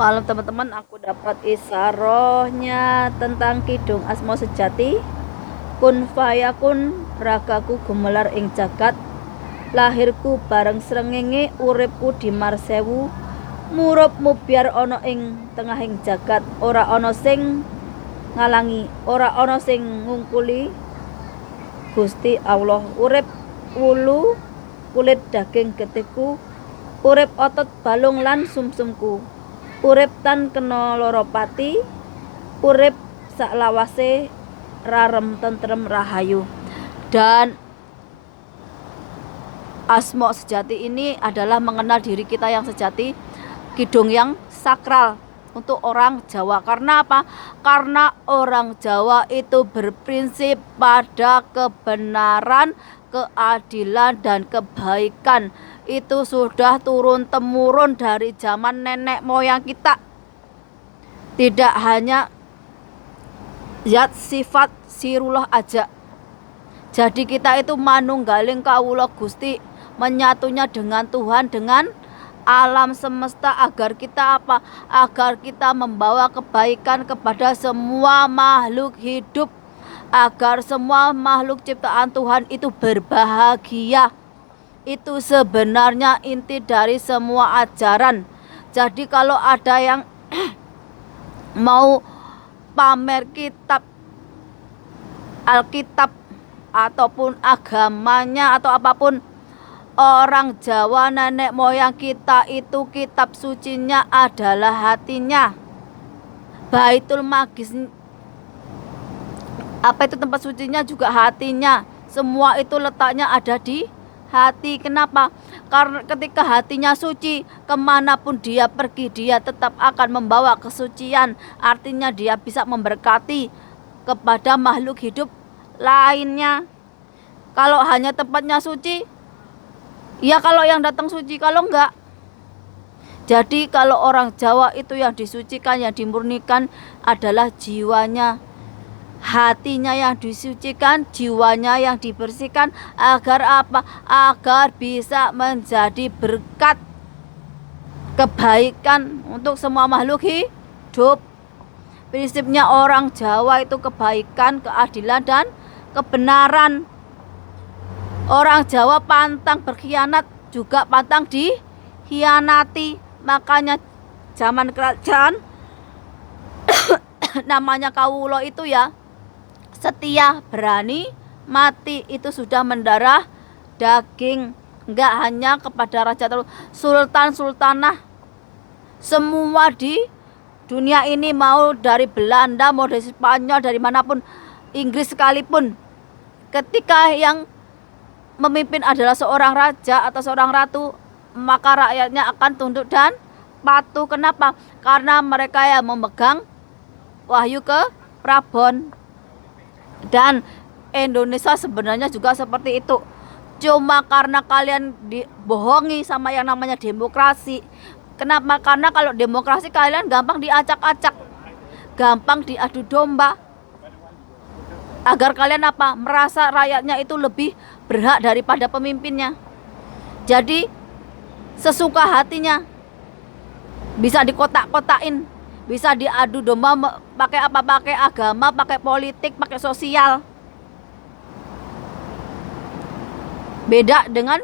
Malam teman-teman, aku dapat isarohnya tentang Kidung Asma Sejati. Kun fayakun, ragaku gemelar ing jagat. Lahirku bareng srengenge, uripku di marsewu. Murupmu biar ono ing tengahing jagat. Ora ono sing ngalangi, ora ono sing ngungkuli. Gusti Allah, urip wulu kulit daging getihku, urip otot balung lan sumsumku, urip tan kena loro pati, urip saklawase rarem tentrem rahayu. Dan asma sejati ini adalah mengenal diri kita yang sejati, kidung yang sakral untuk orang Jawa. Karena apa? Karena orang Jawa itu berprinsip pada kebenaran, keadilan, dan kebaikan. Itu sudah turun-temurun dari zaman nenek moyang kita. Tidak hanya zat sifat sirullah aja. Jadi kita itu manunggaling kawula Gusti, menyatunya dengan Tuhan, dengan alam semesta, agar kita apa? Agar kita membawa kebaikan kepada semua makhluk hidup, agar semua makhluk ciptaan Tuhan itu berbahagia. Itu sebenarnya inti dari semua ajaran. Jadi kalau ada yang mau pamer kitab Alkitab ataupun agamanya atau apapun, orang Jawa nenek moyang kita itu kitab sucinya adalah hatinya. Baitul Maqdis, apa itu tempat sucinya juga hatinya. Semua itu letaknya ada di hati. Kenapa? Karena ketika hatinya suci, kemanapun dia pergi, dia tetap akan membawa kesucian. Artinya dia bisa memberkati kepada makhluk hidup lainnya. Kalau hanya tempatnya suci, ya kalau yang datang suci, kalau enggak. Jadi kalau orang Jawa itu yang disucikan, yang dimurnikan adalah jiwanya. Hatinya yang disucikan, jiwanya yang dibersihkan. Agar apa? Agar bisa menjadi berkat kebaikan untuk semua makhluk hidup. Prinsipnya orang Jawa itu kebaikan, keadilan, dan kebenaran. Orang Jawa pantang berkhianat, juga pantang dikhianati. Makanya zaman kerajaan namanya kawulo itu ya setia, berani mati. Itu sudah mendarah daging. Enggak hanya kepada raja, sultan, sultanah, semua di dunia ini, mau dari Belanda, mau dari Spanyol, dari manapun, Inggris sekalipun, ketika yang memimpin adalah seorang raja atau seorang ratu, maka rakyatnya akan tunduk dan patuh. Kenapa? Karena mereka yang memegang wahyu ke Prabon. Dan Indonesia sebenarnya juga seperti itu. Cuma karena kalian dibohongi sama yang namanya demokrasi. Kenapa? Karena kalau demokrasi kalian gampang diacak-acak, gampang diadu domba, agar kalian apa? Merasa rakyatnya itu lebih berhak daripada pemimpinnya. Jadi sesuka hatinya, bisa dikotak-kotakin, bisa diadu domba, pakai apa? Pakai agama, pakai politik, pakai sosial. Beda dengan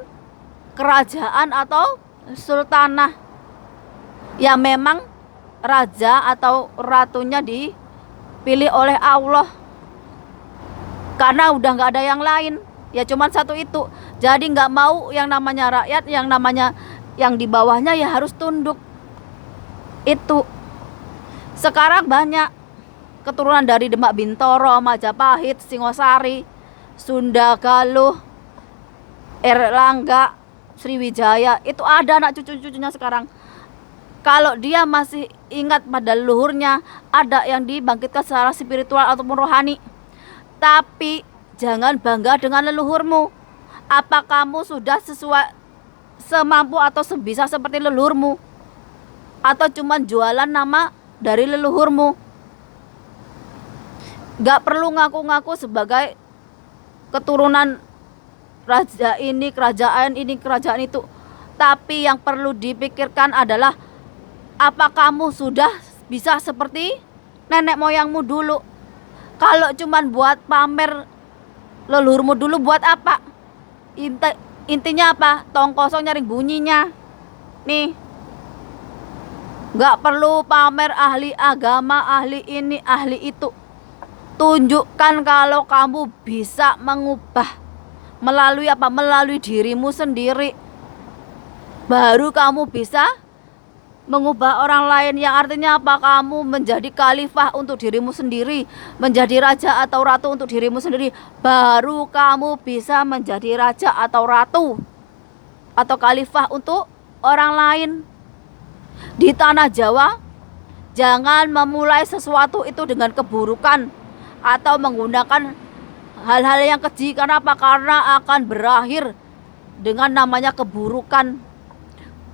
kerajaan atau sultanah, ya memang raja atau ratunya dipilih oleh Allah, karena udah nggak ada yang lain, ya cuman satu itu. Jadi nggak mau yang namanya rakyat, yang namanya yang di bawahnya ya harus tunduk. Itu sekarang banyak keturunan dari Demak Bintoro, Majapahit, Singosari, Sunda Galuh, Erlangga, Sriwijaya, itu ada anak cucu-cucunya sekarang. Kalau dia masih ingat pada leluhurnya, ada yang dibangkitkan secara spiritual ataupun rohani. Tapi jangan bangga dengan leluhurmu. Apa kamu sudah sesuai semampu atau sebisa seperti leluhurmu? Atau cuma jualan nama dari leluhurmu? Gak perlu ngaku-ngaku sebagai keturunan raja ini, kerajaan ini, kerajaan itu. Tapi yang perlu dipikirkan adalah Apa kamu sudah bisa seperti nenek moyangmu dulu? Kalau cuman buat pamer leluhurmu dulu buat apa? Intinya apa? Tong kosong nyaring bunyinya. Nih, nggak perlu pamer ahli agama, ahli ini, ahli itu. Tunjukkan kalau kamu bisa mengubah melalui apa? Melalui dirimu sendiri. Baru kamu bisa mengubah orang lain, yang artinya apa? Kamu menjadi khalifah untuk dirimu sendiri, menjadi raja atau ratu untuk dirimu sendiri. Baru kamu bisa menjadi raja atau ratu atau khalifah untuk orang lain. Di tanah Jawa, jangan memulai sesuatu itu dengan keburukan atau menggunakan hal-hal yang keji. Kenapa? Karena akan berakhir dengan namanya keburukan.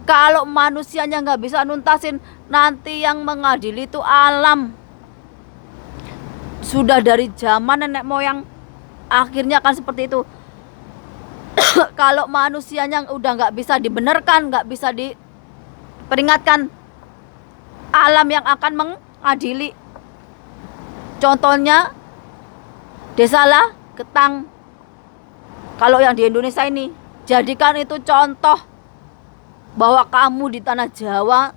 Kalau manusianya nggak bisa nuntasin, nanti yang mengadili itu alam. Sudah dari zaman nenek moyang, akhirnya akan seperti itu. Kalau manusianya udah nggak bisa dibenarkan, nggak bisa diperingatkan, alam yang akan mengadili. Contohnya Desalah, Ketang. Kalau yang di Indonesia ini, jadikan itu contoh bahwa kamu di tanah Jawa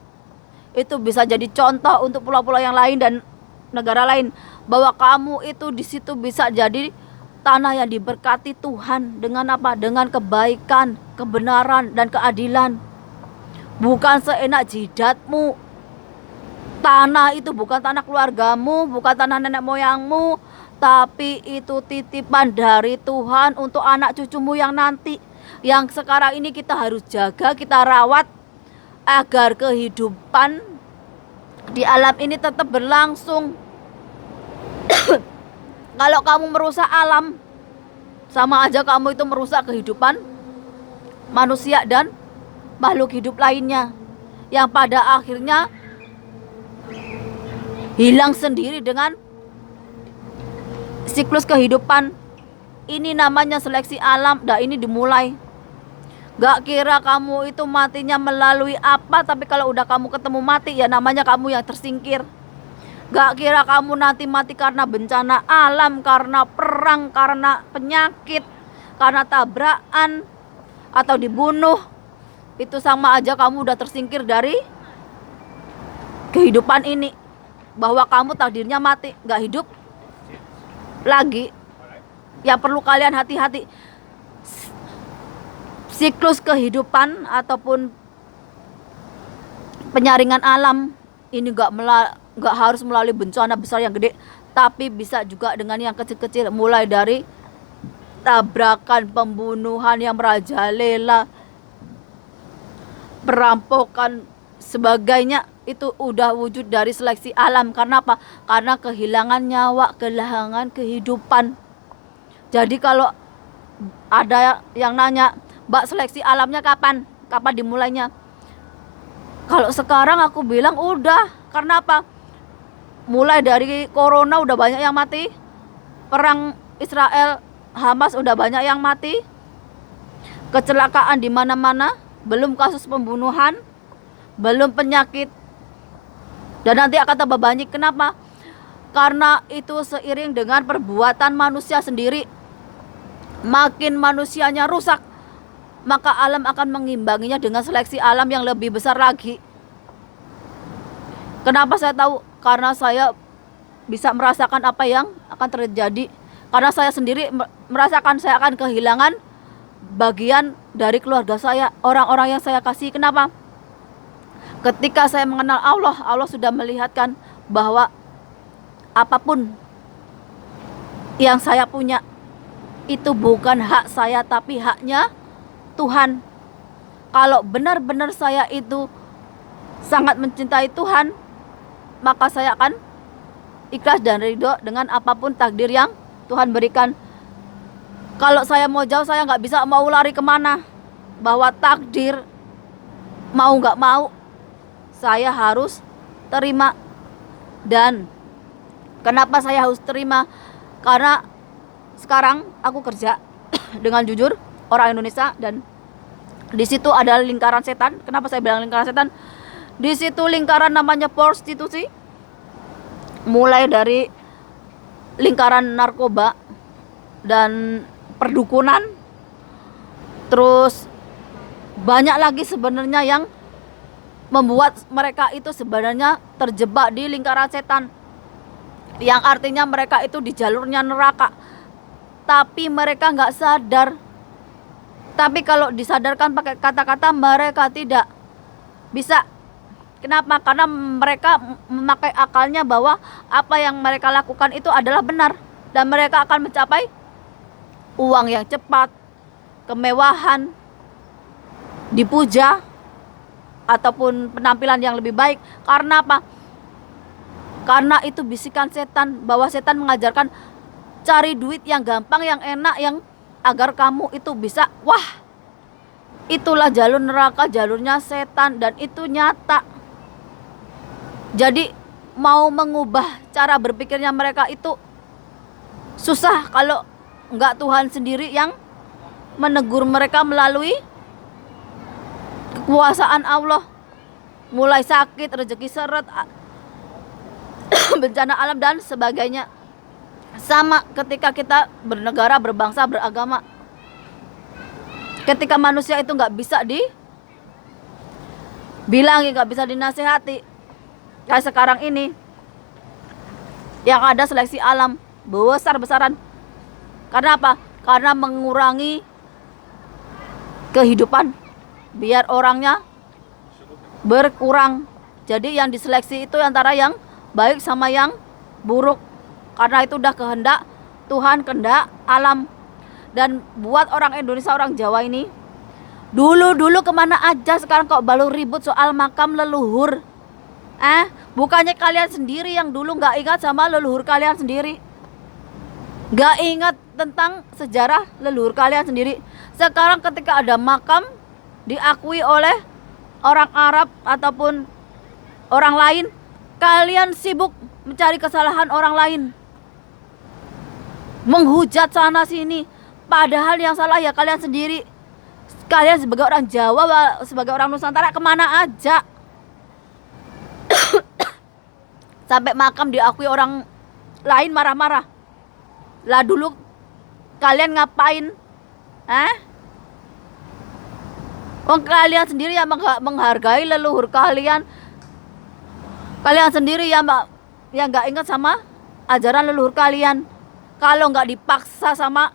itu bisa jadi contoh untuk pulau-pulau yang lain dan negara lain, bahwa kamu itu di situ bisa jadi tanah yang diberkati Tuhan dengan apa? Dengan kebaikan, kebenaran dan keadilan. Bukan seenak jidatmu. Tanah itu bukan tanah keluargamu, bukan tanah nenek moyangmu, tapi itu titipan dari Tuhan untuk anak cucumu yang nanti. Yang sekarang ini kita harus jaga, kita rawat agar kehidupan di alam ini tetap berlangsung. Kalau kamu merusak alam, sama aja kamu itu merusak kehidupan manusia dan makhluk hidup lainnya, yang pada akhirnya hilang sendiri dengan siklus kehidupan. Ini namanya seleksi alam. Dah ini dimulai. Gak kira kamu itu matinya melalui apa, tapi kalau udah kamu ketemu mati, ya namanya kamu yang tersingkir. Gak kira kamu nanti mati karena bencana alam, karena perang, karena penyakit, karena tabrakan, atau dibunuh. Itu sama aja kamu udah tersingkir dari kehidupan ini. Bahwa kamu takdirnya mati, gak hidup lagi. Yang perlu kalian hati-hati, siklus kehidupan ataupun penyaringan alam ini gak harus melalui bencana besar yang gede, tapi bisa juga dengan yang kecil-kecil, mulai dari tabrakan, pembunuhan yang merajalela, perampokan, sebagainya. Itu udah wujud dari seleksi alam. Karena apa? Karena kehilangan nyawa, kehilangan kehidupan. Jadi kalau ada yang nanya, Mbak, seleksi alamnya kapan? Kapan dimulainya? Kalau sekarang aku bilang udah. Karena apa? Mulai dari corona udah banyak yang mati. Perang Israel Hamas udah banyak yang mati. Kecelakaan di mana-mana, belum kasus pembunuhan, belum penyakit. Dan nanti akan tambah banyak. Kenapa? Karena itu seiring dengan perbuatan manusia sendiri. Makin manusianya rusak, maka alam akan mengimbanginya dengan seleksi alam yang lebih besar lagi. Kenapa saya tahu? Karena saya bisa merasakan apa yang akan terjadi. Karena saya sendiri merasakan saya akan kehilangan bagian dari keluarga saya, orang-orang yang saya kasih. Kenapa? Ketika saya mengenal Allah, Allah sudah melihatkan bahwa apapun yang saya punya itu bukan hak saya, tapi haknya Tuhan. Kalau benar-benar saya itu sangat mencintai Tuhan, maka saya akan ikhlas dan ridho dengan apapun takdir yang Tuhan berikan. Kalau saya mau jauh, saya nggak bisa mau lari kemana. Bahwa takdir mau nggak mau, saya harus terima. Dan kenapa saya harus terima? Karena sekarang aku kerja dengan jujur, orang Indonesia, dan di situ ada lingkaran setan. Kenapa saya bilang lingkaran setan? Di situ lingkaran namanya prostitusi, mulai dari lingkaran narkoba dan perdukunan, terus banyak lagi sebenarnya yang membuat mereka itu sebenarnya terjebak di lingkaran setan, yang artinya mereka itu di jalurnya neraka, tapi mereka nggak sadar. Tapi kalau disadarkan pakai kata-kata, mereka tidak bisa. Kenapa? Karena mereka memakai akalnya bahwa apa yang mereka lakukan itu adalah benar, dan mereka akan mencapai uang yang cepat, kemewahan, dipuja, ataupun penampilan yang lebih baik. Karena apa? Karena itu bisikan setan, bahwa setan mengajarkan cari duit yang gampang, yang enak, yang agar kamu itu bisa, wah, itulah jalur neraka, jalurnya setan, dan itu nyata. Jadi mau mengubah cara berpikirnya mereka itu susah kalau enggak Tuhan sendiri yang menegur mereka melalui kekuasaan Allah. Mulai sakit, rezeki seret, bencana alam dan sebagainya. Sama ketika kita bernegara, berbangsa, beragama. Ketika manusia itu nggak bisa dibilangi, nggak bisa dinasehati, kayak sekarang ini yang ada seleksi alam besar-besaran. Karena apa? Karena mengurangi kehidupan biar orangnya berkurang. Jadi yang diseleksi itu antara yang baik sama yang buruk. Karena itu udah kehendak Tuhan, kehendak alam. Dan buat orang Indonesia, orang Jawa ini, dulu kemana aja, sekarang kok baru ribut soal makam leluhur. Bukannya kalian sendiri yang dulu gak ingat sama leluhur kalian sendiri, gak ingat tentang sejarah leluhur kalian sendiri. Sekarang ketika ada makam diakui oleh orang Arab ataupun orang lain, kalian sibuk mencari kesalahan orang lain, menghujat sana sini, padahal yang salah ya kalian sendiri. Kalian sebagai orang Jawa, sebagai orang Nusantara, kemana aja sampai makam diakui orang lain marah-marah. Lah dulu kalian ngapain? Kalian sendiri yang menghargai leluhur kalian. Kalian sendiri yang gak ingat sama ajaran leluhur kalian. Kalau gak dipaksa sama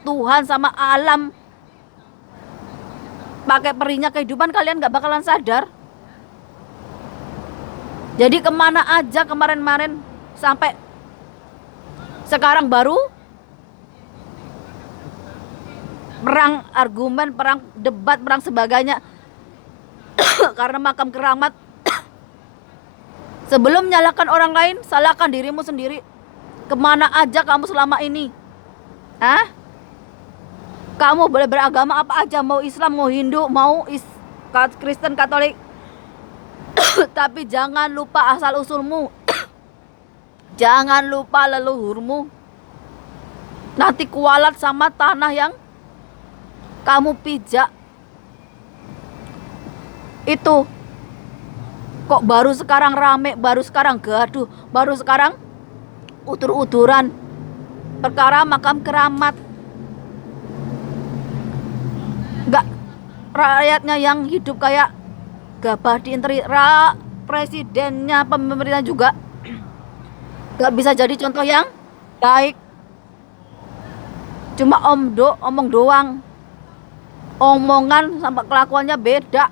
Tuhan, sama alam, pakai perinya kehidupan, kalian gak bakalan sadar. Jadi kemana aja kemarin-kemarin sampai sekarang baru perang argumen, perang debat, perang sebagainya karena makam keramat. Sebelum menyalahkan orang lain, salahkan dirimu sendiri. Kemana aja kamu selama ini? Kamu boleh beragama apa aja, mau Islam, mau Hindu, mau Kristen, Katolik, tapi jangan lupa asal usulmu. Jangan lupa leluhurmu. Nanti kualat sama tanah yang kamu pijak. Itu kok baru sekarang rame, baru sekarang gaduh, baru sekarang utur-uturan perkara makam keramat. Enggak, rakyatnya yang hidup kayak gabah di interior, presidennya, pemerintah juga gak bisa jadi contoh yang baik. Cuma omong doang, omongan sampai kelakuannya beda.